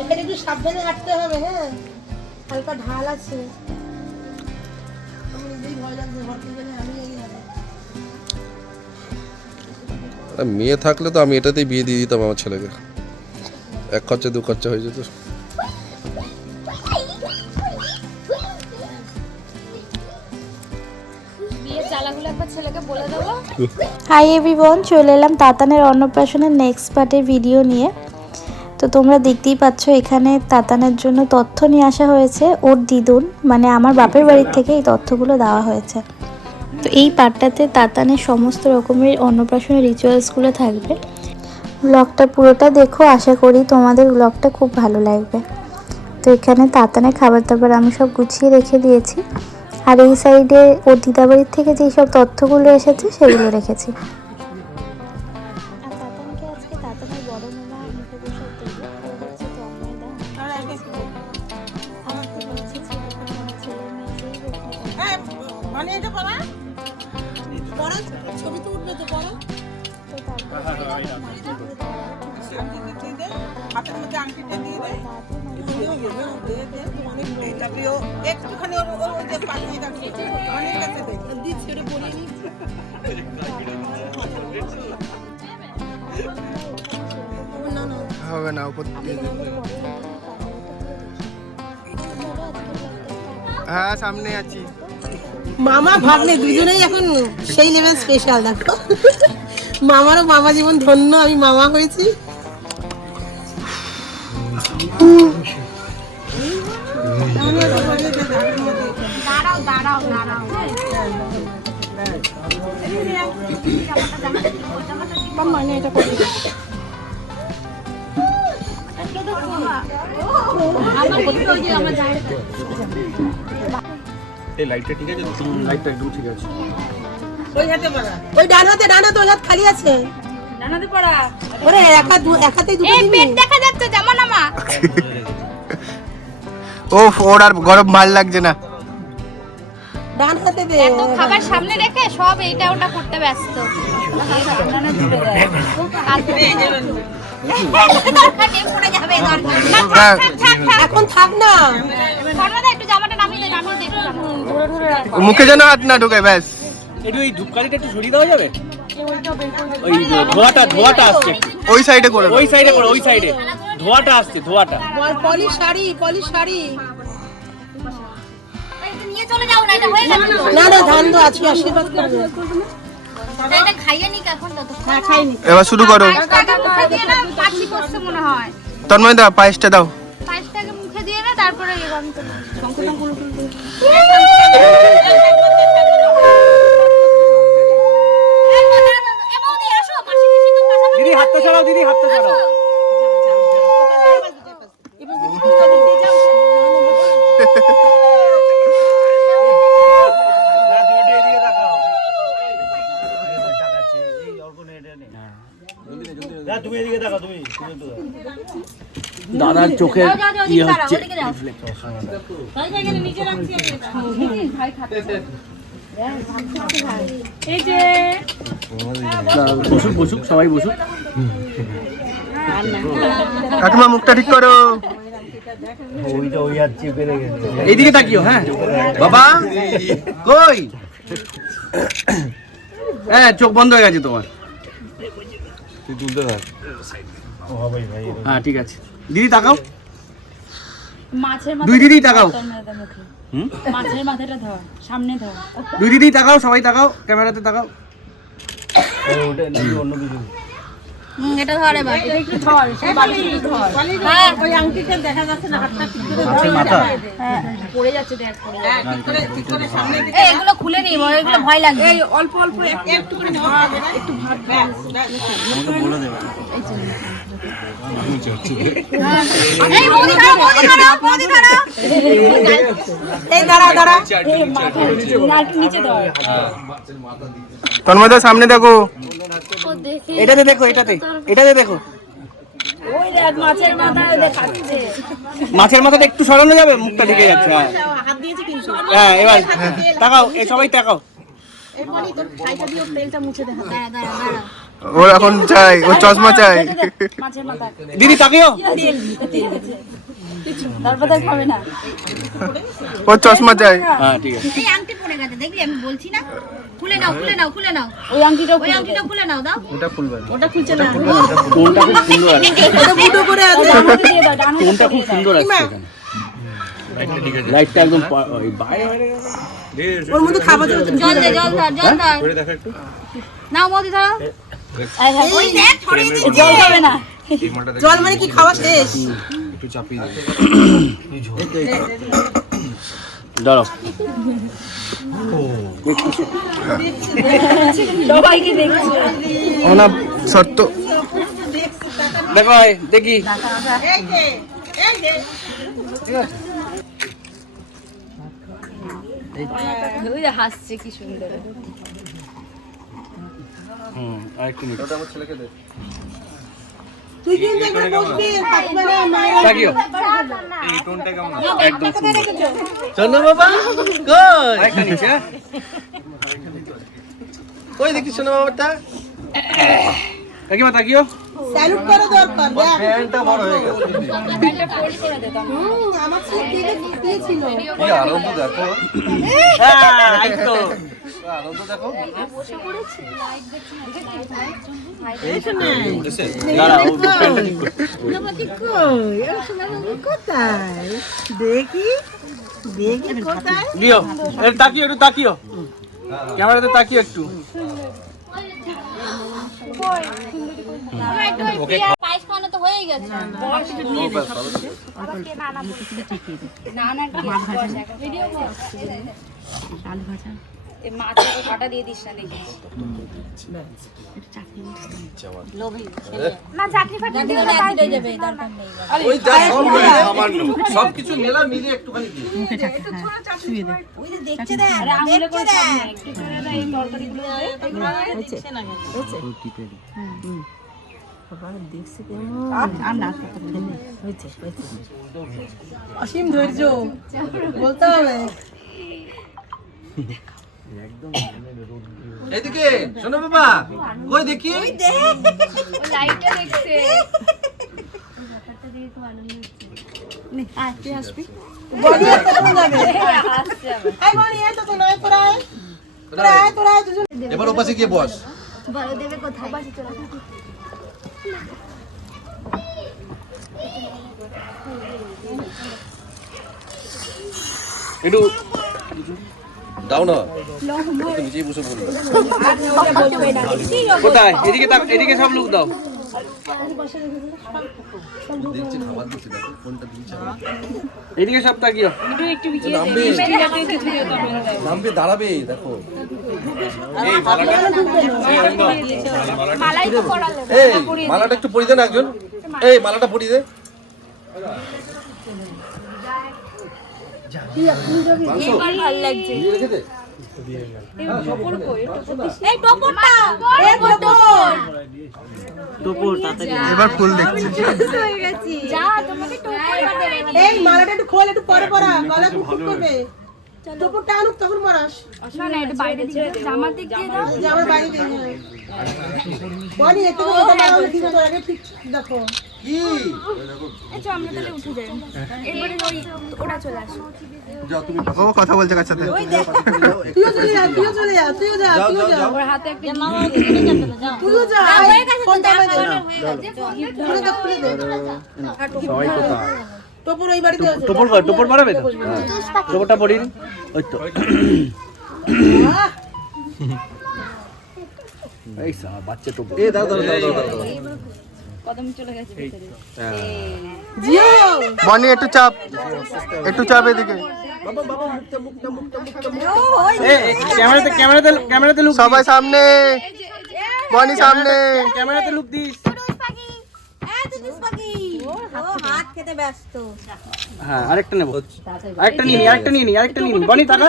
এখানে একটু সাবধানে হাঁটতে হবে। হ্যাঁ, হালকা ঢাল আছে। আমি নিজেই ভয় লাগছে, ঘর থেকে আমি এই মেয়ে থাকলে তো আমি এটাতেই বিয়ে দিয়ে দিতাম আমার ছেলেকে, এক খরচা দু খরচা হয়ে যেত। হাই এভরিওয়ান, চলে এলাম তাতানের অন্নপ্রাশনের নেক্সট পার্টের ভিডিও নিয়ে। তো তোমরা দেখতেই পাচ্ছ এখানে তাতানের জন্য তথ্য নিয়ে আসা হয়েছে। ওর দিদুন মানে আমার বাপের বাড়ির থেকে এই তথ্যগুলো দেওয়া হয়েছে। তো এই পার্টটাতে তাতানের সমস্ত রকমের অন্নপ্রাশনের রিচুয়ালসগুলো থাকবে। ব্লগটা পুরোটা দেখো, আশা করি তোমাদের ব্লগটা খুব ভালো লাগবে। তো এখানে তাতানের খাবার দাবার আমি সব গুছিয়ে রেখে দিয়েছি, আর এই সাইডে ওর দিদাবাড়ির থেকে যেই সব তথ্যগুলো এসেছে সেগুলো রেখেছি। ছবি তো উঠবে তো বড়। হাতের মধ্যে আংটিটা দিয়ে দে, একটুখানি অনেক কাছে দিচ্ছি, ওটা পরিয়ে নিচ্ছি। হবে না, উপর হ্যাঁ সামনে আছি। মামা ভাগ্নে দুজনেই এখন সেই লেভেল স্পেশাল। দেখো, মামারও মামা জীবন ধন্য, আমি মামা হয়েছি। মানে এটা করে এই লাইটটা ঠিক আছে? লাইটটা একদম ঠিক আছে। ওই হাতে পড়া, ওই ডান হাতে ওই হাত খালি আছে। ডান হাতে পড়া, ওরে এক হাতেই দুটো দিবি। পেট দেখা যাচ্ছে জামা নামা। ওফ, ওর আর গরম ভাল লাগছে না। ডান হাতে দে। এত খাবার সামনে রেখে সব এইটা ওটা করতে ব্যস্ত। এখন থাক না, একটু জামাটা নামিয়ে দে, মুখে যেন হাত না ঢোকে, ব্যাস। একটু এই ধূপকাঠিটা একটু সরিয়ে দেওয়া যাবে? ওই ধোঁয়াটা আসছে ওই সাইডে করে, ওই সাইডে করো, ওই সাইডে ধোঁয়াটা আসছে, ধোঁয়াটা। পলিশ শাড়ি নিয়ে চলে যাও না, এটা হয়ে গেছে তো। না না, ধান তো আছে, আশীর্বাদ করবে। এটা খাইয়ে নি এখন তো। হ্যাঁ, খাইনি। এবার শুরু করো। মুখে দিয়ে না, পাছি করছে মনে হয়। তন্ময় দা, পায়েসটা দাও। পাঁচটাকে মুখে দিয়ে না, তারপরে এই রং তো দিদি হাতটা ছাড়াও, দিদি হাতটা ছাড়াও। দাদার চোখের কি হচ্ছে? বসুক বসুক, সবাই বসুক। কাকিমা মুখটা ঠিক করো। এইদিকে তাকিও। হ্যাঁ বাবা, কই? হ্যাঁ, চোখ বন্ধ হয়ে গেছে তোমার। হ্যাঁ ঠিক আছে, দিদি তাকাও। দুই দিদি তাকাও। মাছের মাথাটা ধর, সামনে ধর। দুই দিদি তাকাও, সবাই তাকাও, ক্যামেরাতে তাকাও। এটা ধর এবার, এটা একটু ধর, সেই বালিশ একটু ধর। হ্যাঁ, ওই আংটিটা দেখা যাচ্ছে না, হাতটা ঠিক করে ধর। হ্যাঁ, পড়ে যাচ্ছে, দেখ পড়ে যাচ্ছে। ঠিক করে সামনে দিকে। এই এগুলো খুলে নি, এগুলো ভয় লাগবে। এই অল্প একটু করে নেওয়া হবে না, একটু ভাত আমাকে বলে দেবে। এই মোদি ধরো। এই দাঁড়া নিচে ধর। তন্ময় দা, সামনে দেখো। এটাতে দেখো, এটাতে দেখো। ওই দেখ মাছের মাথা দেখাচ্ছে। মাছের মাথাটা একটু সরানো যাবে, মুখটা ঢেকে যাচ্ছে। হ্যাঁ এবার তাকাও, এই সবাই তাকাও। ওর এখন চাই, ও চশমা চাই। দিদি তাকিও। ও চশমা চাই। হ্যাঁ ঠিক আছে। এই আংটি পড়ে গেছে দেখলি আমি বলছি না খুলে নাও খুলে নাও খুলে নাও ওই আংটিটা খুলে নাও দাও ওটা খুলবে। ওটা খুলছে না কোনটা খুব সুন্দর আছে। ওটা ফুটো করে আছে কোনটা খুব সুন্দর আছে এখানে। লাইটটা একদম ওই বাইরে বাইরে ওর মধ্যে খাবার জল দে জল ধর করে দেখা একটু নাও মোদি ধরো ওই দেখ ছড়িয়ে দিচ্ছি জল হবে না জল মানে কি খাওয়া শেষ একটু চাপিয়ে দে। দাঁড়াও। সবাইকে দেখছি ও না শর্ত। দেখো দেখি। ওই যে হাসছে কি সুন্দর আরেকটু নিই। ওটা আমার ছেলেকে দে। তুই কিন্তু একবার বসবি ঠাকুমারে মায়ের তাকিও। চলো বাবা কই? আরেকটা নিচে। কই দেখি শোনো বাবাটা। কাকিমা তাকিও। স্যালুট করা দরকার দেখ ফ্যানটা বড় হয়ে গেছে। আমার ছেলে দিয়েছিল কি আনন্দ দেখো। হ্যাঁ এই তো। আনন্দ দেখো। দাঁড়াও ফ্যানটা ঠিক করো। কোথায় দেখি দেখি কোথায় দিও। এই তাকিও একটু তাকিও। ক্যামেরাতে তাকিও একটু। পায়েস খাওয়ানো তো হয়েই গেছে না না ভিডিও আলু ভাজা এই মাছটা কাটা দিয়ে দিস না দেখি না চাকরি ফাটা দিও না একদিন হয়ে যাবে দরকার নেই ওই যা সব মিলে সামান্য সবকিছু মেলা মিলিয়ে একটুখানি দি। ওই যে দেখছে দেখ দেখছে দেখ একটু করে দাও এই তরকারিগুলো দেখছে না দেখছে কেমন আর না হয়েছে অসীম ধৈর্য বলতে হবে এদিকে শোনো বাবা কই দেখি। লাইটটা দেখছে বনি আসতে কোন যাবে এই বনি এই তো নয় তোরা দুজন এবার ওপাশে গিয়ে বস। বড় দেবে কোথায় একটু দাও না একটু নিচেই বসে পড়বে। কোথায়? এদিকে এদিকে সব লোক দাও। দেখছি খাবার দিচ্ছি দেখো কোনটা দিচ্ছে। এদিকে সব তাকিও। নামবে নামবে দাঁড়াবে দেখো। মালাই তো পড়ালে এই মালাটা একটু পরিয়ে দে না একজন। এই মালাটা পরিয়ে দে। ভালো লাগছে দিয়ে রেখে দে। এই টপরটা এই টপর এবার ফুল দেখছি। হয়ে গেছি যা তোমাকে টপর এবার দেবে এই মালাটা একটু খোল একটু পরে পরা গলা খুব করবে তোপরটা আনুক তখন মরাস না এটা বাইরে দিয়ে জামা দিক দিয়ে দাও জামার বাইরে দিয়ে বনি একটু কথা বলা ঠিক তো আগে ঠিক দেখো কি এই যে আমরা তাহলে উঠে যাই এবারে ওই ওরা চলে আসো যাও তুমি ও কথা বলছে কার সাথে। তুইও চলে যা ওর হাতে একটা মা তুইও যা হয়ে গেছে তো জামা হয়ে গেছে খুলে দে সবাই কোথায়? তোপর ওই বাড়িতে আছে টোপর মারাবে তো? টোপরটা পড়ি ওই তো। এই সা বাচ্চা টোপর। এ দাও দাও দাও দাও দাও। কদম চলে গেছে ভিতরে জিও বনি একটু চাপ এদিকে। ক্যামেরাতে লুক। সবাই সামনে, বনি সামনে। ক্যামেরাতে লুক দিস। হাত খেতে ব্যস্ত হ্যাঁ আরেকটা নেব। আরেকটা নিয়ে নি বনি টাকা।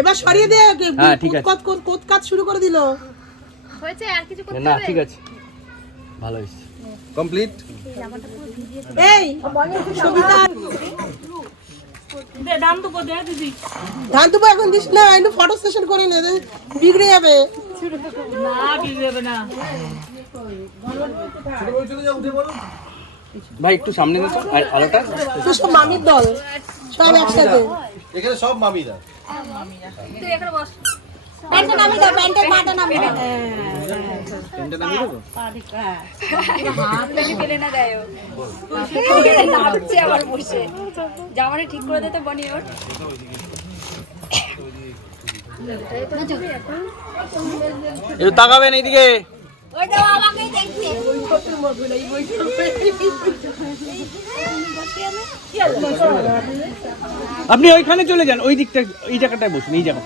এবার সরিয়ে দে ওকে হ্যাঁ, ঠিক আছে। কোত কাজ শুরু করে দিল হয়েছে আর কিছু করতে না হবে ঠিক আছে ভালো হয়েছে। কমপ্লিট। এই সবিতা ধান দুপো এখন দিস না, একটু ফটো সেশন করে নে, বিগড়ে যাবে। ভাই একটু সামনে দিন তো, আর আলোটা তো সব মামির দল, সব একসাথে। এখানে সব মামিরা। প্যান্টটা নামিয়ে দাও, প্যান্টের মাটা নামিয়ে দাও। ফেলে না দেয় ও। নাচছে আবার বসে। জামাটা ঠিক করে দে তো বনি ওর। একটু তাকাবেন এইদিকে। ওইটাও আমাকেই দেখছে। আপনি ওইখানে চলে যান, ওই দিকটা, এই জায়গাটায় বসুন, এই জায়গা,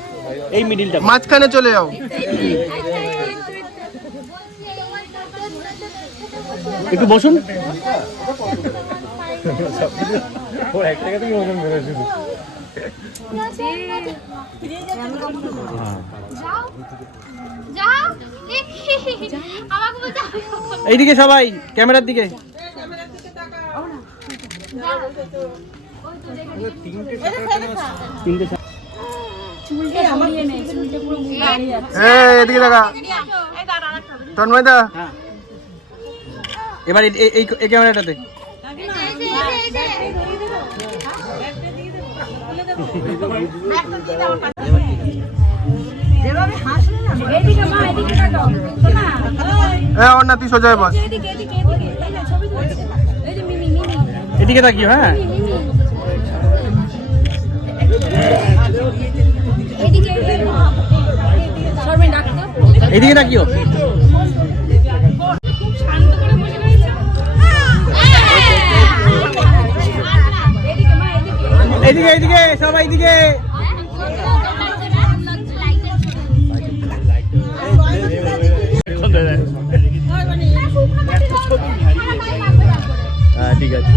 এই মিডিলটা। মাঝখানে চলে যাও। একটু বসুন। এইদিকে সবাই, ক্যামেরার দিকে। এদিকে দেখা তন্ময় দা। এবার এই ক্যামেরাটাতে। না তুই সোজা বস। এদিকে তাকিও। হ্যাঁ এদিকে তাকিও। এদিকে এদিকে সবাই এদিকে। ঠিক আছে।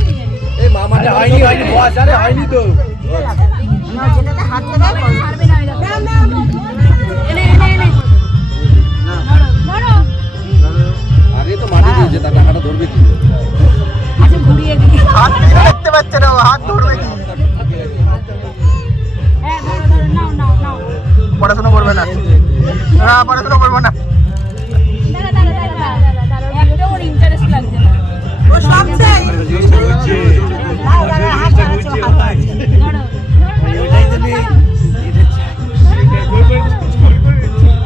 এই মামাটা হয়নি বস। আরে হয়নি তো। আরে তো মাটি দিয়েছে, তার টাকাটা ধরবে কি? হাত দেখতে পাচ্ছে না, হাত ধরবে কি? পড়াশোনা করবে না। হ্যাঁ পড়াশোনা করবো না।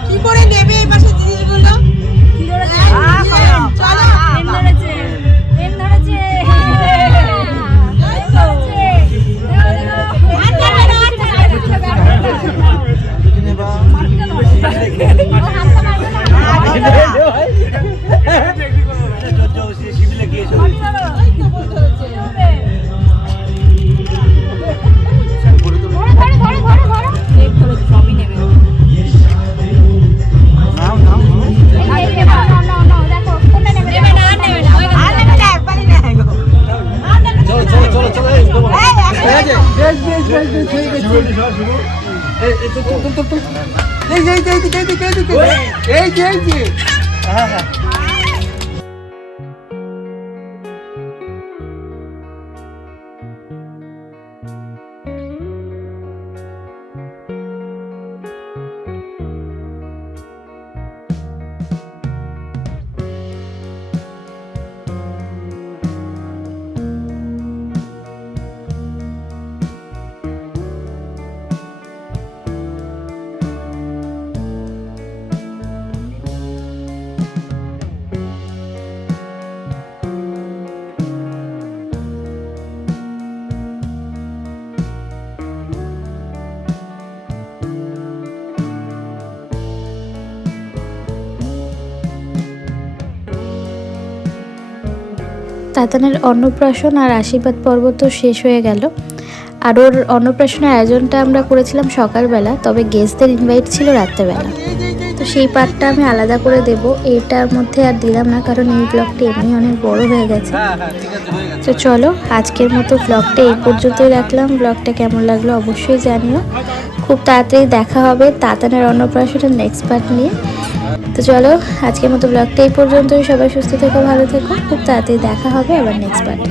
কি করে নেবে এই পাশে জিনিসগুলো? তাতানের অন্নপ্রাশন আর আশীর্বাদ পর্ব তো শেষ হয়ে গেল। আর ওর অন্নপ্রাশনের আয়োজনটা আমরা করেছিলাম সকালবেলা, তবে গেস্টদের ইনভাইট ছিল রাত্রেবেলা। তো সেই পার্টটা আমি আলাদা করে দেব, এটার মধ্যে আর দিলাম না, কারণ এই ব্লগটা এমনি অনেক বড় হয়ে গেছে। তো চলো আজকের মতো ব্লগটা এই পর্যন্তই রাখলাম। ব্লগটা কেমন লাগলো অবশ্যই জানিও। খুব তাড়াতাড়ি দেখা হবে তাতানের অন্নপ্রাশনের নেক্সট পার্ট নিয়ে। তো চলো আজকের মতো ব্লগটা এই পর্যন্তই। সবাই সুস্থ থেকো, ভালো থেকো। খুব তাড়াতাড়ি দেখা হবে আবার নেক্সট পার্টে।